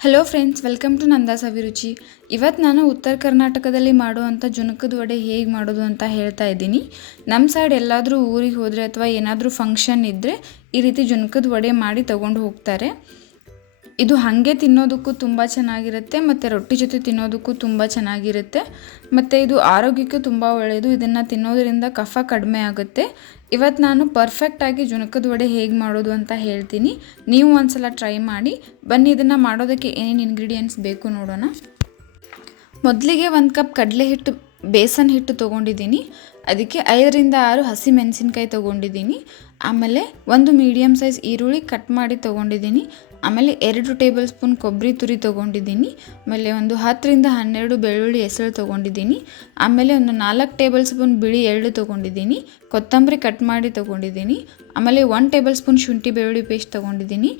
Hello friends, welcome to ನಂದಾಸ್ ಅಭಿರುಚಿ. ಇವತ್ತು ನಾನು ಉತ್ತರ ಕರ್ನಾಟಕದಲ್ಲಿ ಮಾಡುವಂಥ ಜುನಕದ ವಡೆ ಹೇಗೆ ಮಾಡೋದು ಅಂತ ಹೇಳ್ತಾ ಇದ್ದೀನಿ. ನಮ್ಮ ಸೈಡ್ ಎಲ್ಲಾದರೂ ಊರಿಗೆ ಹೋದರೆ ಅಥವಾ ಏನಾದರೂ ಫಂಕ್ಷನ್ ಇದ್ದರೆ ಈ ರೀತಿ ಜುನಕದ ವಡೆ ಮಾಡಿ ತೊಗೊಂಡು ಹೋಗ್ತಾರೆ. ಇದು ಹಾಗೆ ತಿನ್ನೋದಕ್ಕೂ ತುಂಬ ಚೆನ್ನಾಗಿರುತ್ತೆ ಮತ್ತು ರೊಟ್ಟಿ ಜೊತೆ ತಿನ್ನೋದಕ್ಕೂ ತುಂಬ ಚೆನ್ನಾಗಿರುತ್ತೆ ಮತ್ತು ಇದು ಆರೋಗ್ಯಕ್ಕೂ ತುಂಬ ಒಳ್ಳೆಯದು. ಇದನ್ನು ತಿನ್ನೋದರಿಂದ ಕಫ ಕಡಿಮೆ ಆಗುತ್ತೆ. ಇವತ್ತು ನಾನು ಪರ್ಫೆಕ್ಟಾಗಿ ಜುನಕದ ವಡೆ ಹೇಗೆ ಮಾಡೋದು ಅಂತ ಹೇಳ್ತೀನಿ. ನೀವು ಒಂದ್ಸಲ ಟ್ರೈ ಮಾಡಿ. ಬನ್ನಿ, ಇದನ್ನು ಮಾಡೋದಕ್ಕೆ ಏನೇನು ಇಂಗ್ರೀಡಿಯೆಂಟ್ಸ್ ಬೇಕು ನೋಡೋಣ. ಮೊದಲಿಗೆ 1 ಕಪ್ ಕಡಲೆ ಹಿಟ್ಟು, ಬೇಸನ್ ಹಿಟ್ಟು ತೊಗೊಂಡಿದ್ದೀನಿ. ಅದಕ್ಕೆ 5ರಿಂದ 6 ಹಸಿ ಮೆಣಸಿನ್ಕಾಯಿ ತೊಗೊಂಡಿದ್ದೀನಿ. ಆಮೇಲೆ 1 ಮೀಡಿಯಮ್ ಸೈಜ್ ಈರುಳ್ಳಿ ಕಟ್ ಮಾಡಿ ತೊಗೊಂಡಿದ್ದೀನಿ. ಆಮೇಲೆ 2 ಟೇಬಲ್ ಸ್ಪೂನ್ ಕೊಬ್ಬರಿ ತುರಿ ತೊಗೊಂಡಿದ್ದೀನಿ. ಆಮೇಲೆ ಒಂದು 10ರಿಂದ 12 ಬೆಳ್ಳುಳ್ಳಿ ಹೆಸರು ತೊಗೊಂಡಿದ್ದೀನಿ. ಆಮೇಲೆ ಒಂದು 4 ಟೇಬಲ್ ಸ್ಪೂನ್ ಬಿಳಿ ಎಳ್ಳು ತೊಗೊಂಡಿದ್ದೀನಿ. ಕೊತ್ತಂಬರಿ ಕಟ್ ಮಾಡಿ ತೊಗೊಂಡಿದ್ದೀನಿ. ಆಮೇಲೆ 1 ಟೇಬಲ್ ಸ್ಪೂನ್ ಶುಂಠಿ ಬೆಳ್ಳುಳ್ಳಿ ಪೇಸ್ಟ್ ತೊಗೊಂಡಿದ್ದೀನಿ.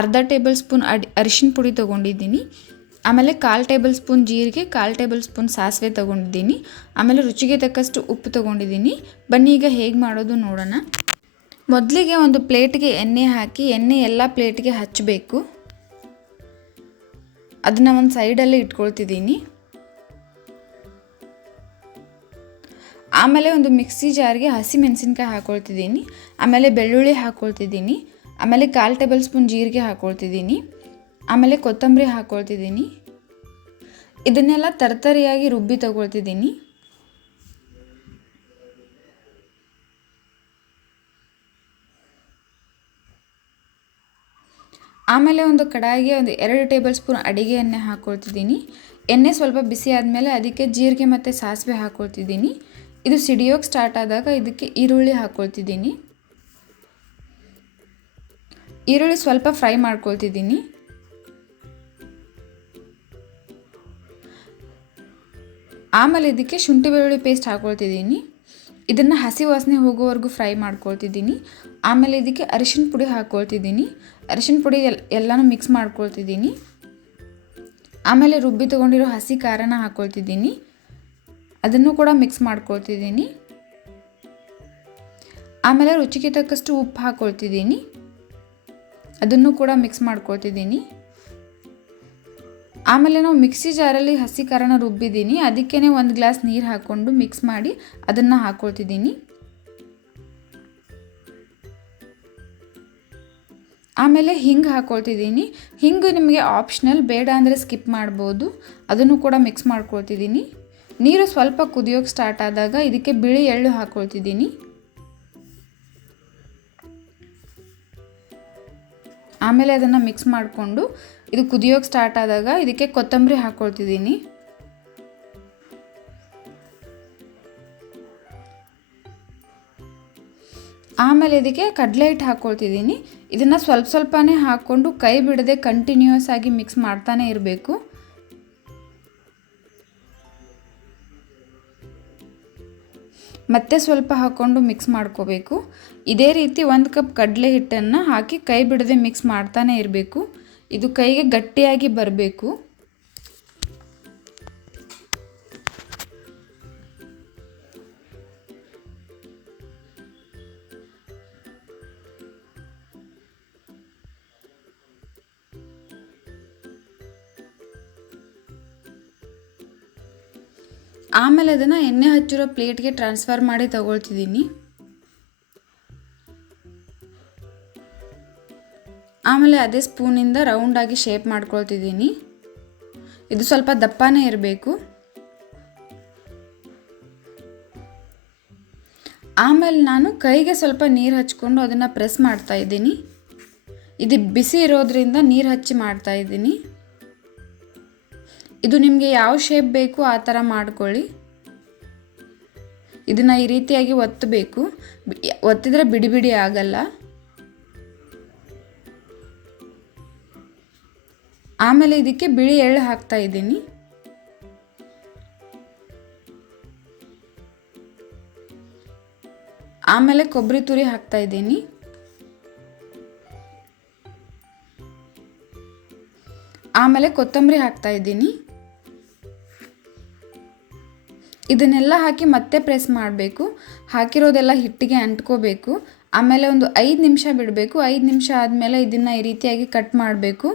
ಅರ್ಧ ಟೇಬಲ್ ಸ್ಪೂನ್ ಅರಿಶಿನ ಪುಡಿ ತೊಗೊಂಡಿದ್ದೀನಿ. ಆಮೇಲೆ 1/4 ಟೇಬಲ್ ಸ್ಪೂನ್ ಜೀರಿಗೆ, 1/4 ಟೇಬಲ್ ಸ್ಪೂನ್ ಸಾಸಿವೆ ತೊಗೊಂಡಿದ್ದೀನಿ. ಆಮೇಲೆ ರುಚಿಗೆ ತಕ್ಕಷ್ಟು ಉಪ್ಪು ತೊಗೊಂಡಿದ್ದೀನಿ. ಬನ್ನಿ ಈಗ ಹೇಗೆ ಮಾಡೋದು ನೋಡೋಣ. ಮೊದಲಿಗೆ ಒಂದು ಪ್ಲೇಟ್ಗೆ ಎಣ್ಣೆ ಹಾಕಿ, ಎಣ್ಣೆ ಎಲ್ಲ ಪ್ಲೇಟ್ಗೆ ಹಚ್ಚಬೇಕು. ಅದನ್ನು ಒಂದು ಸೈಡಲ್ಲಿ ಇಟ್ಕೊಳ್ತಿದ್ದೀನಿ. ಆಮೇಲೆ ಒಂದು ಮಿಕ್ಸಿ ಜಾರ್ಗೆ ಹಸಿ ಮೆಣಸಿನ್ಕಾಯಿ ಹಾಕ್ಕೊಳ್ತಿದ್ದೀನಿ. ಆಮೇಲೆ ಬೆಳ್ಳುಳ್ಳಿ ಹಾಕ್ಕೊಳ್ತಿದ್ದೀನಿ. ಆಮೇಲೆ 1/4 ಟೇಬಲ್ ಸ್ಪೂನ್ ಜೀರಿಗೆ ಹಾಕ್ಕೊಳ್ತಿದ್ದೀನಿ. ಆಮೇಲೆ ಕೊತ್ತಂಬರಿ ಹಾಕ್ಕೊಳ್ತಿದ್ದೀನಿ. ಇದನ್ನೆಲ್ಲ ತರ್ತರಿಯಾಗಿ ರುಬ್ಬಿ ತಗೊಳ್ತಿದ್ದೀನಿ. ಆಮೇಲೆ ಒಂದು ಕಡಾಯಿಗೆ ಒಂದು 2 ಟೇಬಲ್ ಸ್ಪೂನ್ ಅಡಿಗೆ ಎಣ್ಣೆ ಹಾಕ್ಕೊಳ್ತಿದ್ದೀನಿ. ಎಣ್ಣೆ ಸ್ವಲ್ಪ ಬಿಸಿ ಆದಮೇಲೆ ಅದಕ್ಕೆ ಜೀರಿಗೆ ಮತ್ತು ಸಾಸಿವೆ ಹಾಕ್ಕೊಳ್ತಿದ್ದೀನಿ. ಇದು ಸಿಡಿಯೋಕ್ಕೆ ಸ್ಟಾರ್ಟ್ ಆದಾಗ ಇದಕ್ಕೆ ಈರುಳ್ಳಿ ಹಾಕ್ಕೊಳ್ತಿದ್ದೀನಿ. ಈರುಳ್ಳಿ ಸ್ವಲ್ಪ ಫ್ರೈ ಮಾಡ್ಕೊಳ್ತಿದ್ದೀನಿ. ಆಮೇಲೆ ಇದಕ್ಕೆ ಶುಂಠಿ ಬೆಳ್ಳುಳ್ಳಿ ಪೇಸ್ಟ್ ಹಾಕ್ಕೊಳ್ತಿದ್ದೀನಿ. ಇದನ್ನು ಹಸಿ ವಾಸನೆ ಹೋಗೋವರೆಗೂ ಫ್ರೈ ಮಾಡ್ಕೊಳ್ತಿದ್ದೀನಿ. ಆಮೇಲೆ ಇದಕ್ಕೆ ಅರಿಶಿನ ಪುಡಿ ಹಾಕ್ಕೊಳ್ತಿದ್ದೀನಿ. ಅರಿಶಿನ ಪುಡಿ ಎಲ್ಲನೂ ಮಿಕ್ಸ್ ಮಾಡ್ಕೊಳ್ತಿದ್ದೀನಿ. ಆಮೇಲೆ ರುಬ್ಬಿ ತೊಗೊಂಡಿರೋ ಹಸಿ ಖಾರನ ಹಾಕ್ಕೊಳ್ತಿದ್ದೀನಿ. ಅದನ್ನು ಕೂಡ ಮಿಕ್ಸ್ ಮಾಡ್ಕೊಳ್ತಿದ್ದೀನಿ. ಆಮೇಲೆ ರುಚಿಗೆ ತಕ್ಕಷ್ಟು ಉಪ್ಪು ಹಾಕ್ಕೊಳ್ತಿದ್ದೀನಿ. ಅದನ್ನು ಕೂಡ ಮಿಕ್ಸ್ ಮಾಡ್ಕೊಳ್ತಿದ್ದೀನಿ. ಆಮೇಲೆ ನಾವು ಮಿಕ್ಸಿ ಜಾರಲ್ಲಿ ಹಸಿ ಖಾರನ ರುಬ್ಬಿದ್ದೀನಿ. ಅದಕ್ಕೇ 1 ಗ್ಲಾಸ್ ನೀರು ಹಾಕ್ಕೊಂಡು ಮಿಕ್ಸ್ ಮಾಡಿ ಅದನ್ನು ಹಾಕ್ಕೊಳ್ತಿದ್ದೀನಿ. ಆಮೇಲೆ ಹಿಂಗೆ ಹಾಕ್ಕೊಳ್ತಿದ್ದೀನಿ. ಹಿಂಗೆ ನಿಮಗೆ ಆಪ್ಷನಲ್, ಬೇಡ ಅಂದರೆ ಸ್ಕಿಪ್ ಮಾಡ್ಬೋದು. ಅದನ್ನು ಕೂಡ ಮಿಕ್ಸ್ ಮಾಡ್ಕೊಳ್ತಿದ್ದೀನಿ. ನೀರು ಸ್ವಲ್ಪ ಕುದಿಯೋಕ್ಕೆ ಸ್ಟಾರ್ಟ್ ಆದಾಗ ಇದಕ್ಕೆ ಬಿಳಿ ಎಳ್ಳು ಹಾಕ್ಕೊಳ್ತಿದ್ದೀನಿ. ಆಮೇಲೆ ಅದನ್ನು ಮಿಕ್ಸ್ ಮಾಡಿಕೊಂಡು ಇದು ಕುದಿಯೋಕ್ಕೆ ಸ್ಟಾರ್ಟ್ ಆದಾಗ ಇದಕ್ಕೆ ಕೊತ್ತಂಬರಿ ಹಾಕ್ಕೊಳ್ತಿದ್ದೀನಿ. ಆಮೇಲೆ ಇದಕ್ಕೆ ಕಡಲೆ ಹಿಟ್ಟು ಹಾಕ್ಕೊಳ್ತಿದ್ದೀನಿ. ಇದನ್ನು ಸ್ವಲ್ಪ ಸ್ವಲ್ಪನೇ ಹಾಕ್ಕೊಂಡು ಕೈ ಬಿಡದೆ ಕಂಟಿನ್ಯೂಯಸ್ ಆಗಿ ಮಿಕ್ಸ್ ಮಾಡ್ತಾನೆ ಇರಬೇಕು. ಮತ್ತೆ ಸ್ವಲ್ಪ ಹಾಕ್ಕೊಂಡು ಮಿಕ್ಸ್ ಮಾಡ್ಕೋಬೇಕು. ಇದೇ ರೀತಿ 1 ಕಪ್ ಕಡಲೆ ಹಿಟ್ಟನ್ನು ಹಾಕಿ ಕೈ ಬಿಡದೆ ಮಿಕ್ಸ್ ಮಾಡ್ತಾನೆ ಇರಬೇಕು. ಇದು ಕೈಗೆ ಗಟ್ಟಿಯಾಗಿ ಬರಬೇಕು. ಆಮೇಲೆ ಅದನ್ನು ಎಣ್ಣೆ ಹಚ್ಚಿರೋ ಪ್ಲೇಟ್ಗೆ ಟ್ರಾನ್ಸ್ಫರ್ ಮಾಡಿ ತಗೊಳ್ತಿದ್ದೀನಿ. ಆಮೇಲೆ ಅದೇ ಸ್ಪೂನಿಂದ ರೌಂಡಾಗಿ ಶೇಪ್ ಮಾಡ್ಕೊಳ್ತಿದ್ದೀನಿ. ಇದು ಸ್ವಲ್ಪ ದಪ್ಪನೇ ಇರಬೇಕು. ಆಮೇಲೆ ನಾನು ಕೈಗೆ ಸ್ವಲ್ಪ ನೀರು ಹಚ್ಕೊಂಡು ಅದನ್ನು ಪ್ರೆಸ್ ಮಾಡ್ತಾ ಇದ್ದೀನಿ. ಇದು ಬಿಸಿ ಇರೋದ್ರಿಂದ ನೀರು ಹಚ್ಚಿ ಮಾಡ್ತಾ ಇದ್ದೀನಿ. ಇದು ನಿಮಗೆ ಯಾವ ಶೇಪ್ ಬೇಕು ಆ ಥರ ಮಾಡ್ಕೊಳ್ಳಿ. ಇದನ್ನು ಈ ರೀತಿಯಾಗಿ ಒತ್ತಬೇಕು. ಒತ್ತಿದರೆ ಬಿಡಿ ಬಿಡಿ ಆಗಲ್ಲ. ಆಮೇಲೆ ಇದಕ್ಕೆ ಬಿಳಿ ಎಳ್ಳು ಹಾಕ್ತಾ ಇದ್ದೀನಿ. ಆಮೇಲೆ ಕೊಬ್ಬರಿ ತುರಿ ಹಾಕ್ತಾ ಇದ್ದೀನಿ. ಆಮೇಲೆ ಕೊತ್ತಂಬರಿ ಹಾಕ್ತಾ ಇದ್ದೀನಿ. ಇದನ್ನೆಲ್ಲ ಹಾಕಿ ಮತ್ತೆ ಪ್ರೆಸ್ ಮಾಡಬೇಕು. ಹಾಕಿರೋದೆಲ್ಲ ಹಿಟ್ಟಿಗೆ ಅಂಟ್ಕೋಬೇಕು. ಆಮೇಲೆ ಒಂದು 5 ನಿಮಿಷ ಬಿಡಬೇಕು. 5 ನಿಮಿಷ ಆದಮೇಲೆ ಇದನ್ನು ಈ ರೀತಿಯಾಗಿ ಕಟ್ ಮಾಡಬೇಕು.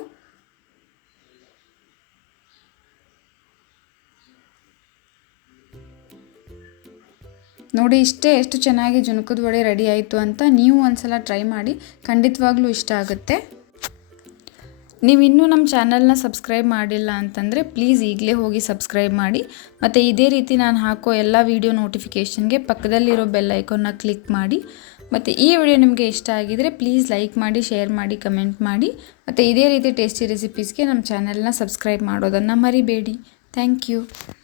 ನೋಡಿ ಇಷ್ಟೇ ಎಷ್ಟು ಚೆನ್ನಾಗಿ ಜುಣುಕದ ವಡೆ ರೆಡಿ ಆಯಿತು ಅಂತ. ನೀವು ಒಂದ್ಸಲ ಟ್ರೈ ಮಾಡಿ, ಖಂಡಿತವಾಗ್ಲೂ ಇಷ್ಟ ಆಗುತ್ತೆ. ನೀವು ಇನ್ನೂ ನಮ್ಮ ಚಾನಲ್ನ ಸಬ್ಸ್ಕ್ರೈಬ್ ಮಾಡಿಲ್ಲ ಅಂತಂದರೆ ಪ್ಲೀಸ್ ಈಗಲೇ ಹೋಗಿ ಸಬ್ಸ್ಕ್ರೈಬ್ ಮಾಡಿ. ಮತ್ತು ಇದೇ ರೀತಿ ನಾನು ಹಾಕೋ ಎಲ್ಲ ವೀಡಿಯೋ ನೋಟಿಫಿಕೇಷನ್ಗೆ ಪಕ್ಕದಲ್ಲಿರೋ ಬೆಲ್ ಐಕಾನ್ನ ಕ್ಲಿಕ್ ಮಾಡಿ. ಮತ್ತು ಈ ವಿಡಿಯೋ ನಿಮಗೆ ಇಷ್ಟ ಆಗಿದರೆ ಪ್ಲೀಸ್ ಲೈಕ್ ಮಾಡಿ, ಶೇರ್ ಮಾಡಿ, ಕಮೆಂಟ್ ಮಾಡಿ. ಮತ್ತು ಇದೇ ರೀತಿ ಟೇಸ್ಟಿ ರೆಸಿಪೀಸ್ಗೆ ನಮ್ಮ ಚಾನಲ್ನ ಸಬ್ಸ್ಕ್ರೈಬ್ ಮಾಡೋದನ್ನು ಮರಿಬೇಡಿ. Thank you.